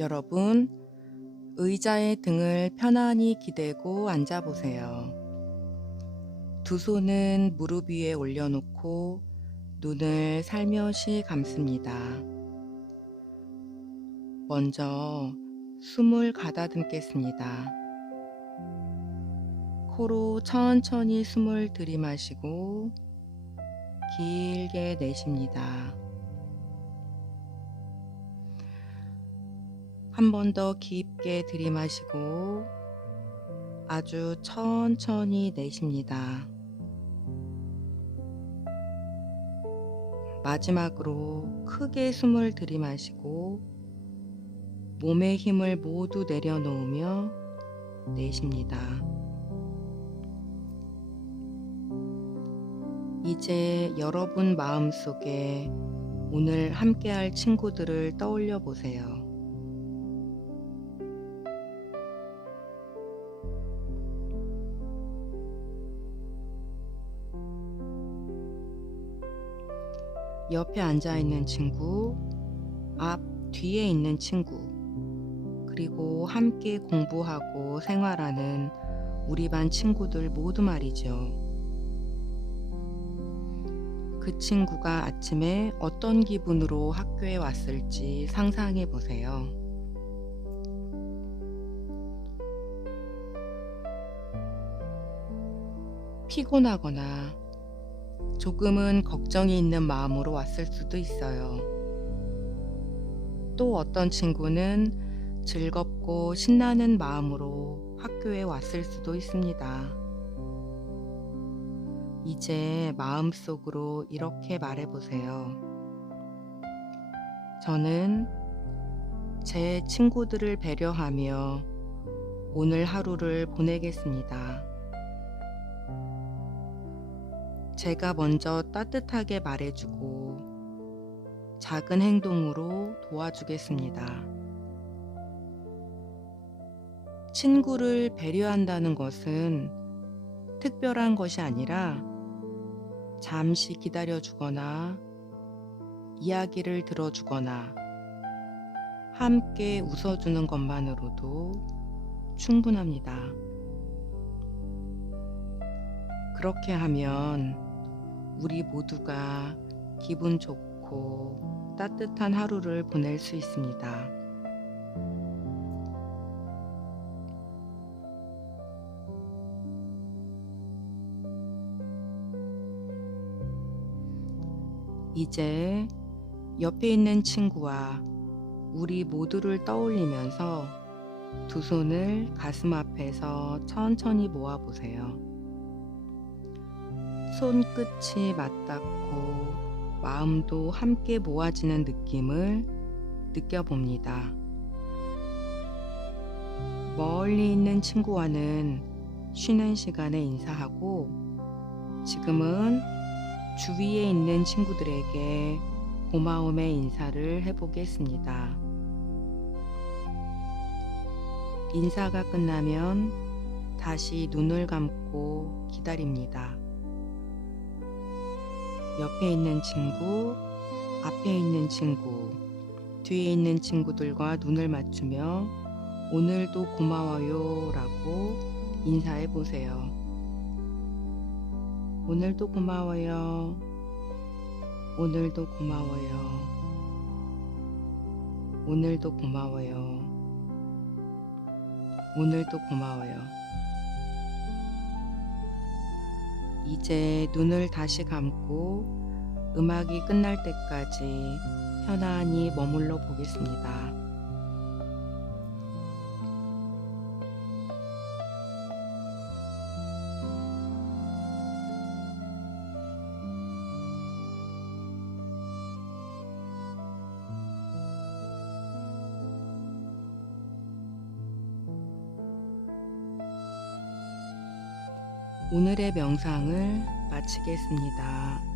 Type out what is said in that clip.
여러분, 의자에 등을 편안히 기대고 앉아 보세요. 두 손은 무릎 위에 올려놓고 눈을 살며시 감습니다. 먼저 숨을 가다듬겠습니다. 코로 천천히 숨을 들이마시고 길게 내쉽니다. 한 번 더 깊게 들이마시고 아주 천천히 내쉽니다. 마지막으로 크게 숨을 들이마시고 몸의 힘을 모두 내려놓으며 내쉽니다. 이제 여러분 마음속에 오늘 함께할 친구들을 떠올려 보세요. 옆에 앉아 있는 친구, 앞 뒤에 있는 친구, 그리고 함께 공부하고 생활하는 우리 반 친구들 모두 말이죠. 그 친구가 아침에 어떤 기분으로 학교에 왔을지 상상해 보세요. 피곤하거나 조금은 걱정이 있는 마음으로 왔을 수도 있어요. 또 어떤 친구는 즐겁고 신나는 마음으로 학교에 왔을 수도 있습니다. 이제 마음속으로 이렇게 말해보세요. 저는 제 친구들을 배려하며 오늘 하루를 보내겠습니다. 제가 먼저 따뜻하게 말해주고 작은 행동으로 도와주겠습니다. 친구를 배려한다는 것은 특별한 것이 아니라 잠시 기다려주거나 이야기를 들어주거나 함께 웃어주는 것만으로도 충분합니다. 그렇게 하면 우리 모두가 기분 좋고 따뜻한 하루를 보낼 수 있습니다. 이제 옆에 있는 친구와 우리 모두를 떠올리면서 두 손을 가슴 앞에서 천천히 모아 보세요. 손끝이 맞닿고 마음도 함께 모아지는 느낌을 느껴봅니다. 멀리 있는 친구와는 쉬는 시간에 인사하고 지금은 주위에 있는 친구들에게 고마움의 인사를 해보겠습니다. 인사가 끝나면 다시 눈을 감고 기다립니다. 옆에 있는 친구, 앞에 있는 친구, 뒤에 있는 친구들과 눈을 맞추며 오늘도 고마워요 라고 인사해 보세요. 오늘도 고마워요. 오늘도 고마워요. 오늘도 고마워요. 오늘도 고마워요. 이제 눈을 다시 감고 음악이 끝날 때까지 편안히 머물러 보겠습니다. 오늘의 명상을 마치겠습니다.